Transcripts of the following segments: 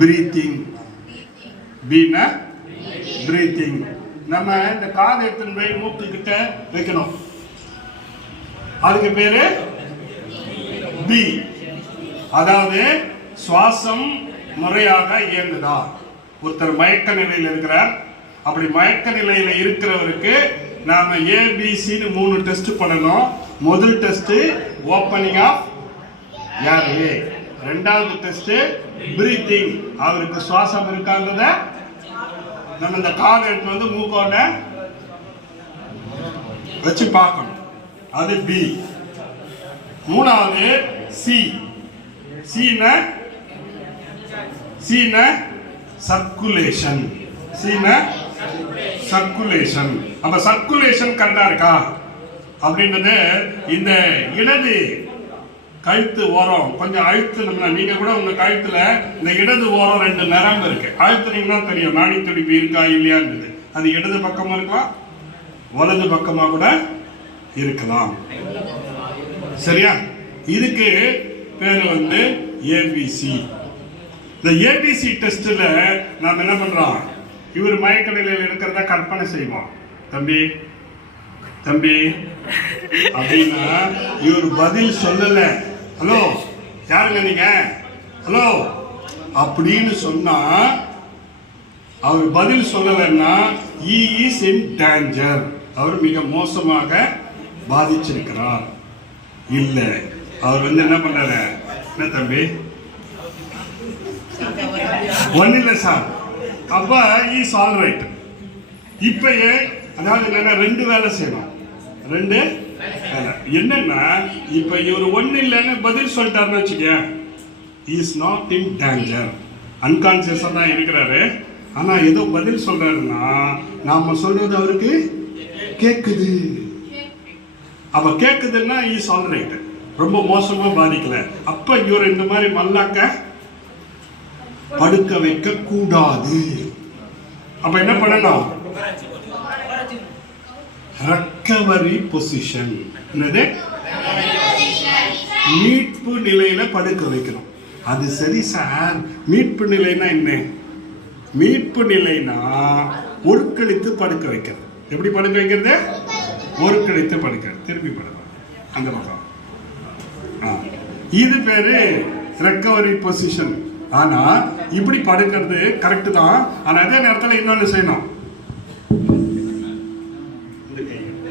Breathing Beena breathing நம்ம இந்த காதை எடுத்துன்னு போய் மூக்கு கிட்ட வைக்கணும். அதுக்கு பேரு பி அதாவது சுவாசம் முறையாக இயங்குதா? ஒருத்தர் மயக்க நிலையில் இருக்கிறார். அப்படி மயக்க நிலையில இருக்கிறவருக்கு நாம ஏபிசின்னு மூணு டெஸ்ட் பண்ணணும். முதல் டெஸ்ட் ஓப்பனிங் ஆஃப் ஏர்வே ரெண்டாவது டெஸ்ட் பிரீத்திங் அவருக்கு சுவாசம் இருக்காங்கிறத நம்ம இந்த காதை எடுத்து வந்து மூக்கோட வச்சு பார்க்கணும். அது பி மூணாவது சி சீன சீன சர்க்குலேஷன் சீன சர்க்குலேஷன் அப்ப சர்க்குலேஷன் கரெக்டா இருக்கா? அப்படின்றது இந்த இடது கழுத்து ஓரம். கொஞ்சம் அழுத்துனோம்னா நீங்க கூட உங்க கழுத்துல இந்த இடது ஓரம் ரெண்டு நரம்பு இருக்கு. அழுத்துனீங்கன்னா தெரியும் நாடி துடிப்பு இருக்கா இல்லையான்றது. அது இடது பக்கமா இருக்கலாம் வலது பக்கமா கூட இருக்கலாம். சரியா? இதுக்கு பேர் வந்து ஏபிசி இந்த ஏபிசி டெஸ்ட்ல நாம என்ன பண்றோம்? இவர் மயக்க இருக்கிறத கற்பனை செய்வோம். தம்பி தம்பி அப்படின்னா இவர் பதில் சொல்லலை. ஹலோ யாருங்க நீங்க? ஹலோ அப்படின்னு சொன்னா அவர் பதில் சொல்லலைன்னா ஈ இஸ் இன் டேஞ்சர் அவர் மிக மோசமாக பாதிச்சிருக்கிறார். இல்ல அவர் வந்து என்ன பண்ணாரு என்ன தம்பி? ஒன்னும் இல்லை சார் அப்ப இஸ் ஆல் ரைட் இப்பயே அதாவது என்னன்னா ரெண்டு வேலை செய்யணும். ரெண்டு என்னன்னா இப்ப இவர் ஒண்ணு இல்லைன்னு பதில் சொல்லிட்டாருன்னு வச்சுக்க இஸ் நாட் இன் டேஞ்சர் அன்கான்சியஸா தான் இருக்கிறாரு. ஆனா ஏதோ பதில் சொல்றாருன்னா நாம சொல்றது அவருக்கு கேக்குது. அப்ப கேக்குதுன்னா இஸ் ஆல் ரைட் ரொம்ப மோசமா பாதிக்கல. அப்ப இவர் இந்த மாதிரி மல்லாக்க படுக்க வைக்க கூடாது அப்ப என்ன பண்ணணும்? ரெக்கவரி பொசிஷன் என்னது? மீட்பு நிலையில படுக்க வைக்கணும். அது சரி சார். மீட்பு நிலைனா என்ன? மீட்பு நிலைனா ஒருக்கழித்து படுக்க வைக்கிறது எப்படி படுக்க வைக்கிறது? ஒருக்கழித்து படுக்கிறது திருப்பி படுக்கலாம் அந்த பக்கம். ஆ. இது பேரு ரெக்கவரி பொசிஷன் ஆனா இப்படி படுக்கிறது கரெக்ட் தான். ஆனா அதே நேரத்தில் இன்னொன்று செய்யணும்.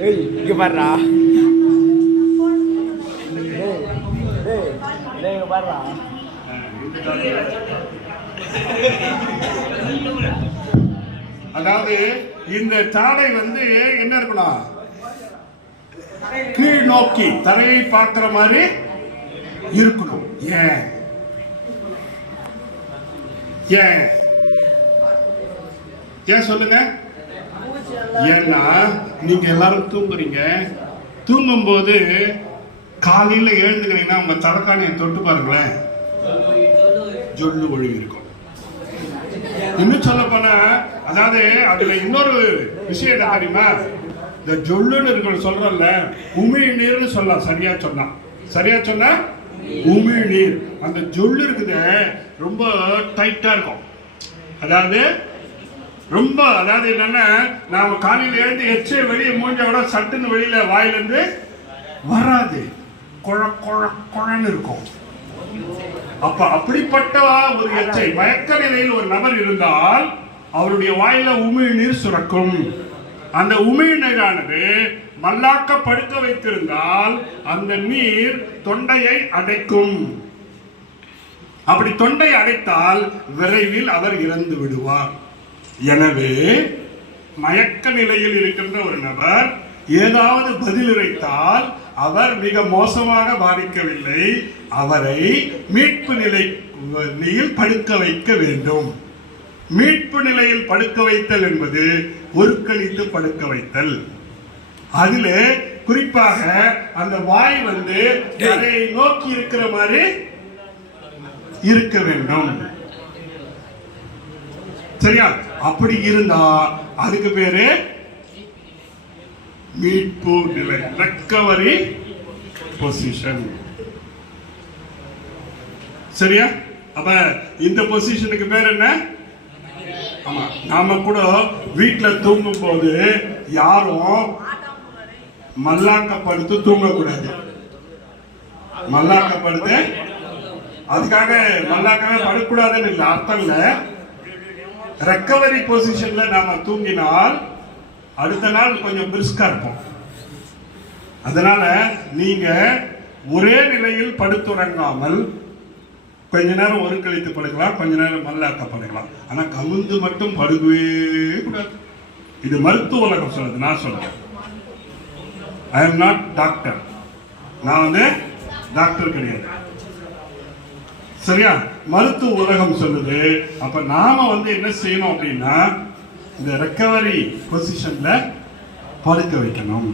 ஏய் இங்க பாருடா அதாவது இந்த தாடை வந்து என்ன இருக்கணும் கீழ் நோக்கி தரையை பார்க்கிற மாதிரி இருக்கணும். ஏன்? ஏன்? ஏன் சொல்லுங்க? ஏன்னா நீங்க எல்லாரும் தூங்குறீங்க. தூங்கும்போது காலையில எழுந்துக்கிறீங்கன்னா உங்க தலைக்காணியை தொட்டு பாருங்களேன். ஜொல்லு ஒழுங்கி இருக்கும். இன்னும் சொல்ல போனா அதாவது அதுல இன்னொரு விஷயம் என்ன தெரியுமா? இந்த ஜொல்லுன்னு இருக்கிற சொல்றோம்ல உமிழ் நீர்னு சொல்லலாம் சரியா சொன்னா. சரியா சொன்னா உமிழ் நீர். அந்த ஜொல்லு இருக்குது ரொம்ப டைட்டா இருக்கும். அதாவது ரொம்ப அதாவது என்னன்னா நாம காலையில எழுந்து எச்சை வெளியே மூஞ்ச விட சட்டுன்னு வெளியில வாயிலிருந்து வராது. குழ குழ குழன்னு இருக்கும். அப்ப அப்படிப்பட்ட ஒரு எச்சை மயக்க நிலையில் ஒரு நபர் இருந்தால் அவருடைய வாயில உமிழ்நீர் சுரக்கும். அந்த உமிழ்நீரானது மல்லாக்க படுக்க வைத்திருந்தால் அந்த நீர் தொண்டையை அடைக்கும். அப்படி தொண்டை அடைத்தால் விரைவில் அவர் இறந்து விடுவார். எனவே மயக்க நிலையில் இருக்கின்ற ஒரு நபர் ஏதாவது பதில் உரைத்தால் அவர் மிக மோசமாக பாதிக்கவில்லை. அவரை மீட்பு நிலை நிலையில் படுக்க வைக்க வேண்டும். மீட்பு நிலையில் படுக்க வைத்தல் என்பது ஒருக்களித்து படுக்க வைத்தல். அதுல குறிப்பாக அந்த வாய் வந்து அதை நோக்கி இருக்கிற மாதிரி இருக்க வேண்டும். சரியா? அப்படி இருந்தா அதுக்கு பேரு மீட்பு நிலை ரெக்கவரி பொசிஷன் சரியா? அப்ப இந்த பொசிஷனுக்கு பேர் என்ன? ஆமா நாம கூட வீட்டுல தூங்கும் போது யாரும் மல்லாக்கப்படுத்து தூங்கக்கூடாது. மல்லாக்கப்படுத்து அதுக்காக மல்லாக்கவே படக்கூடாதுன்னு இல்லை அர்த்தம் இல்லை. ரெக்கவரி பொசிஷன்ல நாம தூங்கினால் அடுத்த நாள் கொஞ்சம் பிரிஸ்கா இருப்போம். அதனால நீங்க ஒரே நிலையில் படுத்துறங்காமல் கொஞ்ச நேரம் ஒரு கழித்து படுக்கலாம் கொஞ்ச நேரம் மல்லாக்க படுக்கலாம். ஆனா கமுந்து மட்டும் படுக்கவே கூடாது. இது மருத்துவ உலகம் சொல்றது நான் சொல்றேன். ஐ எம் நாட் டாக்டர் நான் வந்து டாக்டர் கிடையாது. சரியா? மருத்துவ உலகம் சொல்லுது. அப்ப நாம வந்து என்ன செய்யணும் அப்படின்னா இந்த ரெக்கவரி பொசிஷன்ல படுக்க வைக்கணும்.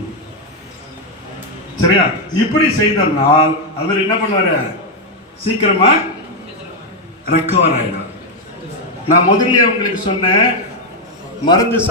சரியா? இப்படி செய்தோம்னால் அவர் என்ன பண்ணுவாரு? சீக்கிரமா ரெக்கவர் ஆயிடும் நான் முதல்ல உங்களுக்கு சொன்னேன் மருந்து